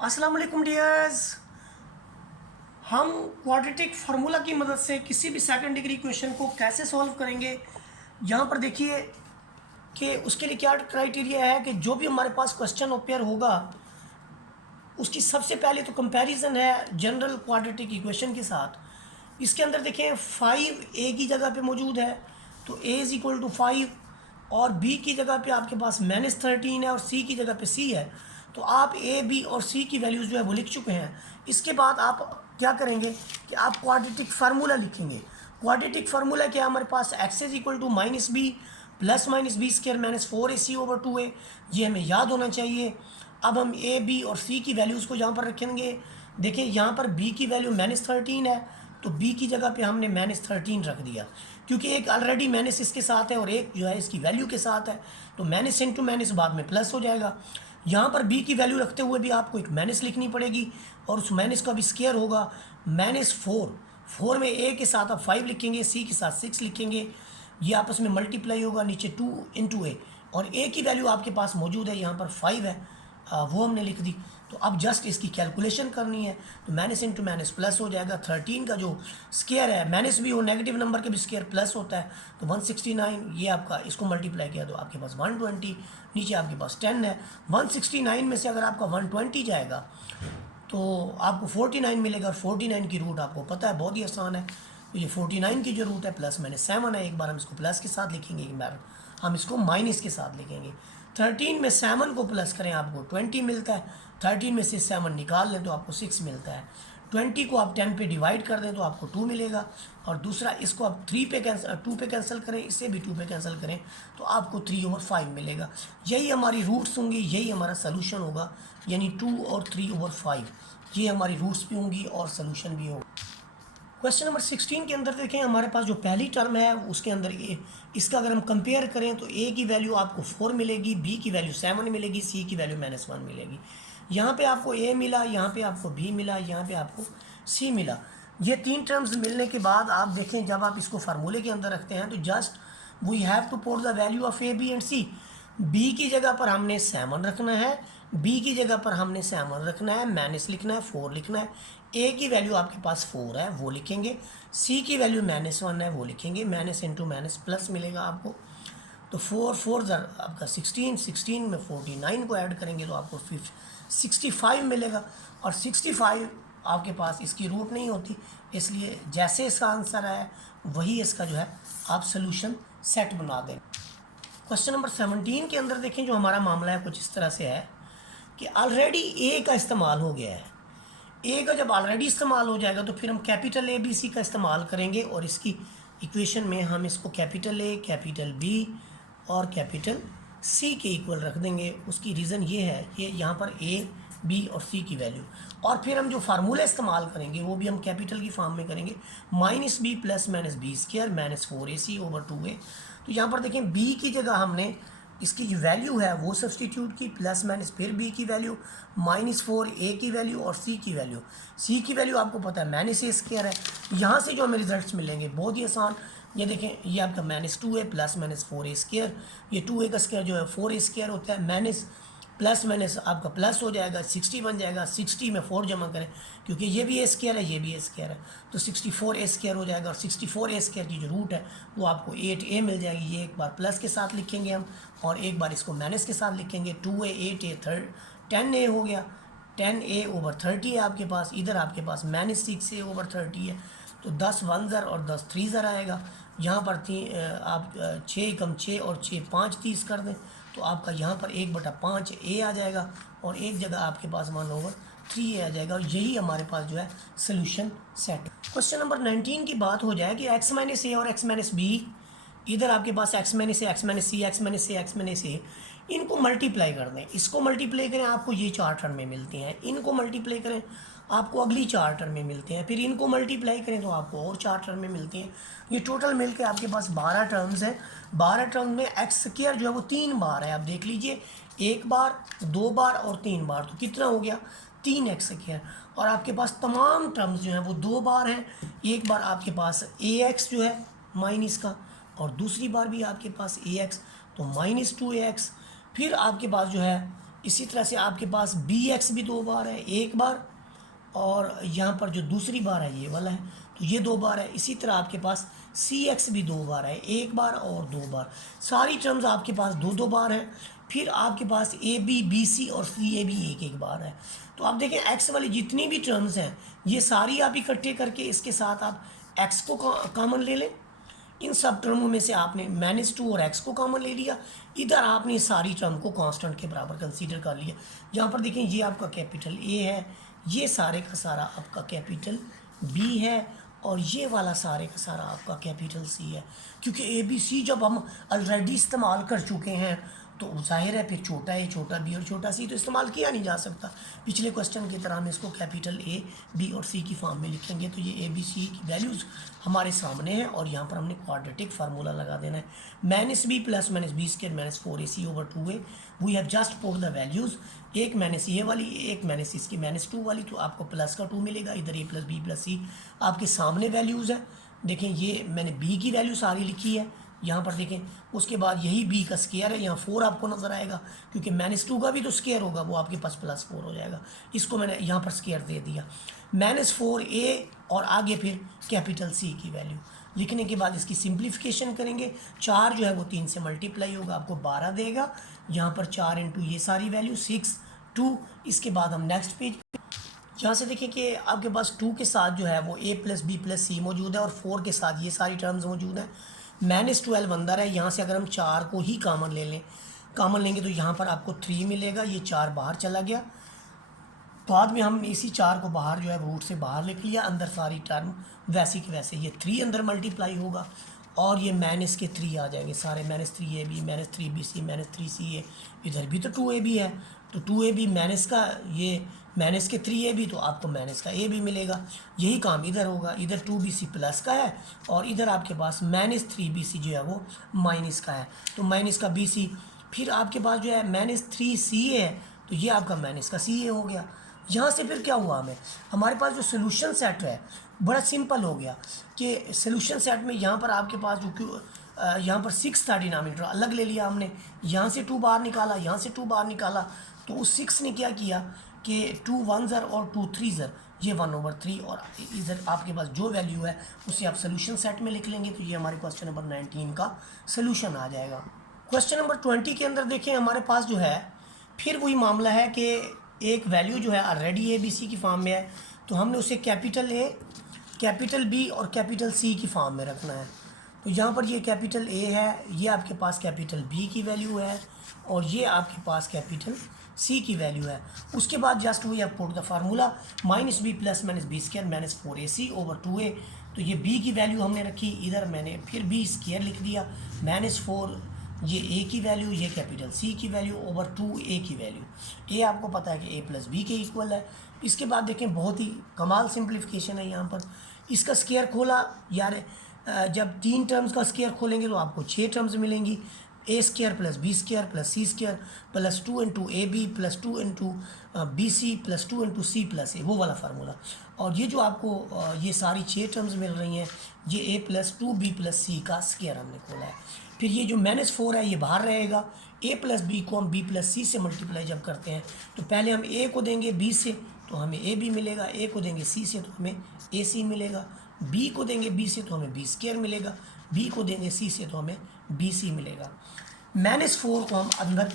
अस्सलाम वालेकुम डियर्स। हम क्वाड्रेटिक फार्मूला की मदद से किसी भी सेकंड डिग्री क्वेश्चन को कैसे सॉल्व करेंगे। यहाँ पर देखिए कि उसके लिए क्या क्राइटेरिया है कि जो भी हमारे पास क्वेश्चन अपेयर होगा उसकी सबसे पहले तो कंपैरिजन है जनरल क्वाड्रेटिक इक्वेशन के साथ। इसके अंदर देखें 5 ए की जगह पे मौजूद है तो a इज़ इक्वल टू 5 और b की जगह पे आपके पास -13 है और c की जगह पे c है। तो आप a b और c की वैल्यूज़ जो है वो लिख चुके हैं। इसके बाद आप क्या करेंगे कि आप क्वाड्रेटिक फार्मूला लिखेंगे। क्वाड्रेटिक फार्मूला क्या है हमारे पास, x is equal to -b plus -b square -4ac/2a। ये हमें याद होना चाहिए। अब हम a b और c की वैल्यूज़ को यहाँ पर रखेंगे। देखिए यहाँ पर b की वैल्यू -13 है तो b की जगह पे हमने -13 रख दिया, क्योंकि एक ऑलरेडी माइनस इसके साथ है और एक जो है इसकी वैल्यू के साथ है, तो माइनस इंटू माइनस बाद में प्लस हो जाएगा। यहाँ पर b की वैल्यू रखते हुए भी आपको एक माइनस लिखनी पड़ेगी और उस माइनस का भी स्क्वायर होगा -4 में a के साथ आप 5 लिखेंगे, c के साथ 6 लिखेंगे, ये आपस में मल्टीप्लाई होगा, नीचे 2 इंटू a और a की वैल्यू आपके पास मौजूद है, यहाँ पर 5 है, वो हमने लिख दी। तो अब जस्ट इसकी कैलकुलेशन करनी है तो माइनस इंटू माइनस प्लस हो जाएगा। 13 का जो स्क्वायर है, माइनस भी हो नेगेटिव नंबर के भी स्क्वायर प्लस होता है, तो 169 ये आपका, इसको मल्टीप्लाई किया तो आपके पास 120, नीचे आपके पास 10 है। 169 में से अगर आपका 120 जाएगा तो आपको 49 मिलेगा और 49 की रूट आपको पता है बहुत ही आसान है। तो ये 49 की जो रूट है +7 है, एक बार हम इसको प्लस के साथ लिखेंगे, एक बार हम इसको माइनस के साथ लिखेंगे। 13 में 7 को प्लस करें आपको 20 मिलता है, 13 में से 7 निकाल लें तो आपको 6 मिलता है। 20 को आप 10 पे डिवाइड कर दें तो आपको 2 मिलेगा और दूसरा इसको आप 2 पे कैंसिल करें, इससे भी 2 पे कैंसिल करें तो आपको 3/5 मिलेगा। यही हमारी रूट्स होंगी, यही हमारा सोल्यूशन होगा, यानी 2 और 3/5 ये हमारी रूट्स भी होंगी और सोल्यूशन भी होगा। क्वेश्चन नंबर 16 के अंदर देखें, हमारे पास जो पहली टर्म है उसके अंदर ये, इसका अगर हम कंपेयर करें तो a की वैल्यू आपको 4 मिलेगी, b की वैल्यू 7 मिलेगी, c की वैल्यू -1 मिलेगी। यहाँ पे आपको a मिला, यहाँ पे आपको b मिला, यहाँ पे आपको c मिला। ये 3 टर्म्स मिलने के बाद आप देखें जब आप इसको फार्मूले के अंदर रखते हैं तो just we have to put the value of a b and c। b की जगह पर हमने 7 रखना है, b की जगह पर हमने 7 रखना है, माइनस लिखना है, 4 लिखना है। a की वैल्यू आपके पास 4 है वो लिखेंगे, c की वैल्यू -1 है वो लिखेंगे, माइनस इंटू माइनस प्लस मिलेगा आपको। तो 4 ज़र आपका 16 में 49 को ऐड करेंगे तो आपको 65 मिलेगा और 65 आपके पास इसकी रूट नहीं होती, इसलिए जैसे इसका आंसर है वही इसका जो है आप सोल्यूशन सेट बना दें। क्वेश्चन नंबर 17 के अंदर देखें, जो हमारा मामला है कुछ इस तरह से है कि ऑलरेडी ए का इस्तेमाल हो गया है। ए का जब ऑलरेडी इस्तेमाल हो जाएगा तो फिर हम कैपिटल ए बी सी का इस्तेमाल करेंगे और इसकी इक्वेशन में हम इसको कैपिटल ए, कैपिटल बी और कैपिटल सी के इक्वल रख देंगे। उसकी रीज़न ये है, ये यहाँ पर ए बी और सी की वैल्यू, और फिर हम जो फार्मूला इस्तेमाल करेंगे वो भी हम कैपिटल की फॉर्म में करेंगे, -b plus -b square -4ac/2a। तो यहाँ पर देखें b की जगह हमने इसकी जो वैल्यू है वो सब्सटीट्यूट की, प्लस माइनस फिर b की वैल्यू, -4 a की वैल्यू और c की वैल्यू। c की वैल्यू आपको पता है -a स्क्वायर है। यहाँ से जो हमें रिजल्ट्स मिलेंगे बहुत ही आसान, ये देखें, ये आपका -2a प्लस -4a स्क्वायर, ये 2a का स्क्वायर जो है 4a स्क्वायर होता है, माइनस प्लस माइनस आपका प्लस हो जाएगा, 60 बन जाएगा, 60 में 4 जमा करें क्योंकि ये भी ए स्क्वायर है, ये भी ए स्क्वायर है, तो 64a स्क्वायर हो जाएगा और 64a स्क्वायर की जो रूट है वो आपको 8a मिल जाएगी। ये एक बार प्लस के साथ लिखेंगे हम और एक बार इसको माइनस के साथ लिखेंगे, 2a 8a 10a हो गया, 10a/30 है आपके पास, इधर आपके पास -6a/30 है, तो 10 1 ज़र और 10 3 ज़र आएगा। यहाँ पर आप 6 कम 6 और 6 5 30 कर दें तो आपका यहाँ पर 1/5 a आ जाएगा और एक जगह आपके पास 1/3a आ जाएगा और यही हमारे पास जो है सोल्यूशन सेट। क्वेश्चन नंबर 19 की बात हो जाए कि x - a और x - b, इधर आपके पास x - a, x - c, x - a, x - a, इनको मल्टीप्लाई कर दें, इसको मल्टीप्लाई करें आपको ये 4 टर्म में मिलती हैं, इनको मल्टीप्लाई करें आपको अगली 4 टर्म में मिलते हैं, फिर इनको मल्टीप्लाई करें तो आपको और 4 टर्म में मिलती हैं। ये टोटल मिलके आपके पास 12 टर्म्स हैं। 12 टर्म में एक्स स्क्वायर जो है वो 3 बार है, आप देख लीजिए, 1 बार 2 बार और 3 बार, तो कितना हो गया 3x स्क्वायर। और आपके पास तमाम टर्म्स जो हैं वो 2 बार हैं, एक बार आपके पास ax जो है माइनस का और दूसरी बार भी आपके पास ax, तो -2ax, फिर आपके पास जो है इसी तरह से आपके पास बी एक्स भी 2 बार है, एक बार, और यहाँ पर जो दूसरी बार है ये वाला है, तो ये 2 बार है। इसी तरह आपके पास सी एक्स भी 2 बार है, एक बार और 2 बार। सारी टर्म्स आपके पास 2-2 बार हैं। फिर आपके पास ए बी, बी सी और सी ए भी 1-1 बार है। तो आप देखें एक्स वाली जितनी भी टर्म्स हैं ये सारी आप इकट्ठे करके इसके साथ आप एक्स को कॉमन ले लें। इन सब टर्मों में से आपने -2 और x को कॉमन ले लिया। इधर आपने सारी टर्म को कांस्टेंट के बराबर कंसीडर कर लिया। यहाँ पर देखें ये आपका कैपिटल ए है, ये सारे का सारा आपका कैपिटल बी है, और ये वाला सारे का सारा आपका कैपिटल सी है। क्योंकि ए बी सी जब हम ऑलरेडी इस्तेमाल कर चुके हैं तो जाहिर है फिर छोटा ए, छोटा बी और छोटा सी तो इस्तेमाल किया नहीं जा सकता। पिछले क्वेश्चन की तरह हम इसको कैपिटल ए, बी और सी की फॉर्म में लिखेंगे। तो ये ए बी सी की वैल्यूज़ हमारे सामने है, और यहाँ पर हमने क्वाड्रेटिक फार्मूला लगा देना है। -b + -b² -4ac / 2a। We have just put the values, एक माइनस ये वाली, एक माइनस इसकी -2 वाली, तो आपको प्लस का 2 मिलेगा। इधर a + b + c आपके सामने वैल्यूज़ है। देखें ये मैंने b की वैल्यू सारी लिखी है यहाँ पर देखें। उसके बाद यही b का स्केयर है, यहाँ 4 आपको नज़र आएगा क्योंकि -2 का भी तो स्केयर होगा, वो आपके पास +4 हो जाएगा। इसको मैंने यहाँ पर स्केयर दे दिया। -4a और आगे फिर कैपिटल C की वैल्यू लिखने के बाद इसकी सिंप्लीफिकेशन करेंगे। 4 जो है वो 3 से मल्टीप्लाई होगा, आपको 12 देगा। यहाँ पर 4 इंटू ये सारी वैल्यू 6 2। इसके बाद हम नेक्स्ट पेज यहाँ से देखें कि आपके पास 2 के साथ जो है वो a + b + c मौजूद है, और 4 के साथ ये सारी टर्म्स मौजूद हैं। -12 अंदर है, यहाँ से अगर हम 4 को ही कॉमन ले लें, कॉमन लेंगे तो यहाँ पर आपको 3 मिलेगा। ये 4 बाहर चला गया, बाद में हम इसी 4 को बाहर जो है रूट से बाहर लिख लिया। अंदर सारी टर्म वैसी के वैसे, ये 3 अंदर मल्टीप्लाई होगा, और ये -3 आ जाएंगे सारे। -3ab, -3bc, -3ca। इधर भी तो 2ab है, तो 2ab माइनस का ये -3ab, तो आपको माइनस का a भी मिलेगा। यही काम इधर होगा, इधर 2bc प्लस का है, और इधर आपके पास -3bc जो है वो माइनस का है, तो माइनस का bc। फिर आपके पास जो है -3ca है, तो ये आपका माइनस का ca हो गया। यहाँ से फिर क्या हुआ, हमारे पास जो सोल्यूशन सेट है बड़ा सिंपल हो गया कि सोल्यूशन सेट में यहाँ पर आपके पास जो यहाँ पर 6 था डिनोमिनेटर अलग ले लिया हमने, यहाँ से 2 बाहर निकाला, यहाँ से 2 बाहर निकाला, तो उस 6 ने क्या किया कि 2 1s और 2 3s, ये 1/3, और इधर आपके पास जो वैल्यू है उसे आप सोल्यूशन सेट में लिख लेंगे। तो ये हमारे क्वेश्चन नंबर 19 का सोल्यूशन आ जाएगा। क्वेश्चन नंबर 20 के अंदर देखें हमारे पास जो है फिर वही मामला है कि एक वैल्यू जो है ऑलरेडी ए बी सी की फॉर्म में है, तो हमने उसे कैपिटल ए, कैपिटल बी और कैपिटल सी की फॉर्म में रखना है। तो यहाँ पर ये कैपिटल ए है, ये आपके पास कैपिटल बी की वैल्यू है, और ये आपके पास कैपिटल सी की वैल्यू है। उसके बाद just we have put the formula -b + -b² -4ac / 2a। तो ये b की वैल्यू हमने रखी, इधर मैंने फिर b² लिख दिया, -4 ये a की वैल्यू, ये कैपिटल C की वैल्यू / 2a की वैल्यू। a आपको पता है कि a + b के इक्वल है। इसके बाद देखें बहुत ही कमाल सिंप्लीफिकेशन है यहाँ पर। इसका स्केयर खोला यार, जब 3 टर्म्स का स्केयर खोलेंगे तो आपको 6 टर्म्स मिलेंगी। a² + b² + c² + 2 × ab + 2 × bc + 2 × c + a, वो वाला फार्मूला। और ये जो आपको ये सारी 6 टर्म्स मिल रही हैं, ये a + 2b + c का स्केयर हमने खोला है। फिर ये जो -4 है ये बाहर रहेगा। a + b को हम b + c से मल्टीप्लाई जब करते हैं तो पहले हम a को देंगे b से तो हमें a b मिलेगा, a को देंगे c से तो हमें ac मिलेगा, b को देंगे b से तो हमें b² मिलेगा, b को देंगे c से तो हमें bc मिलेगा। -4 को हम अंदर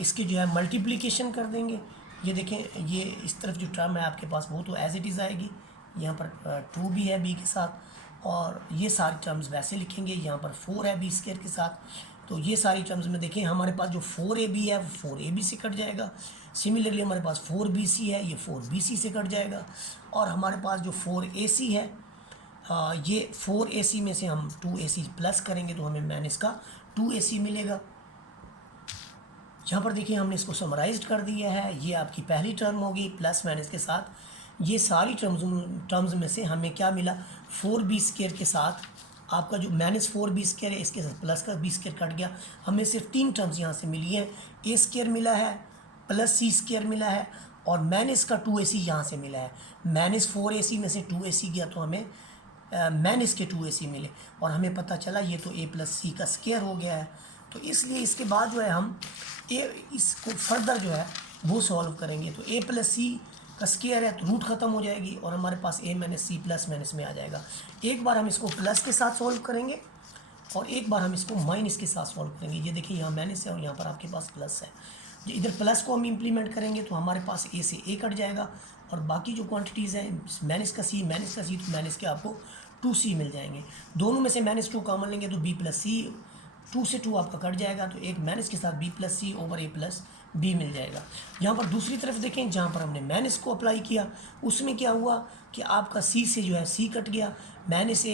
इसके जो है मल्टीप्लिकेशन कर देंगे। ये देखें, ये इस तरफ जो टर्म है आपके पास वो तो एज इट इज़ आएगी, यहाँ पर 2 भी है b के साथ, और ये सारी टर्म्स वैसे लिखेंगे। यहाँ पर 4 है b² के साथ, तो ये सारी टर्म्स में देखें हमारे पास जो 4ab है वो 4ab से कट जाएगा। सिमिलरली हमारे पास 4bc है, ये 4bc से कट जाएगा, और हमारे पास जो 4ac है ये 4ac में से हम 2ac प्लस करेंगे तो हमें माइनस का 2ac मिलेगा। यहाँ पर देखिए हमने इसको समराइज्ड कर दिया है। ये आपकी पहली टर्म होगी प्लस माइनस के साथ। ये सारी टर्म्स में से हमें क्या मिला, 4b² के साथ आपका जो -4b² है इसके साथ प्लस का b² कट गया, हमें सिर्फ 3 टर्म्स यहाँ से मिली है। a² मिला है, प्लस c² मिला है, और माइनस का 2ac यहाँ से मिला है। -4ac में से 2ac गया तो हमें माइनस के 2ac मिले, और हमें पता चला ये तो a + c का स्क्वायर हो गया है। तो इसलिए इसके बाद जो है हम इसको फर्दर जो है वो सॉल्व करेंगे। तो a प्लस सी का स्क्वायर है तो रूट ख़त्म हो जाएगी और हमारे पास a minus C plus minus में आ जाएगा। एक बार हम इसको प्लस के साथ सॉल्व करेंगे और एक बार हम इसको माइनस के साथ सॉल्व करेंगे। ये देखिए यहाँ माइनस है और यहाँ पर आपके पास प्लस है। जो इधर प्लस को हम इम्प्लीमेंट करेंगे तो हमारे पास a से a कट जाएगा और बाकी जो क्वांटिटीज़ हैं माइनस का सी तो माइनस के आपको 2c मिल जाएंगे। दोनों में से -2 कॉमन लेंगे तो b प्लस सी, 2 से 2 आपका कट जाएगा तो एक माइनस के साथ b plus C over a plus b मिल जाएगा। यहाँ पर दूसरी तरफ देखें जहाँ पर हमने माइनस को अप्लाई किया उसमें क्या हुआ कि आपका c से जो है c कट गया, माइनस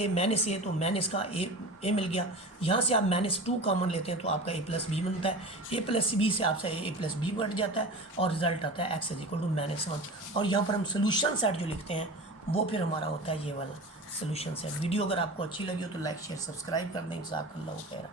ए तो माइनस का a मिल गया। यहाँ से आप -2 कॉमन लेते हैं तो आपका a प्लस बी बनता है। a प्लस बी से आपसे a प्लस बी कट जाता है और रिजल्ट आता है x इक्वल टू -1। और यहाँ पर हम सोल्यूशन सेट जो लिखते हैं वो फिर हमारा होता है ये वाला सोल्यूशन सेट। वीडियो अगर आपको अच्छी लगी हो तो लाइक शेयर सब्सक्राइब कर दें। जज़ाकल्लाहु खैर।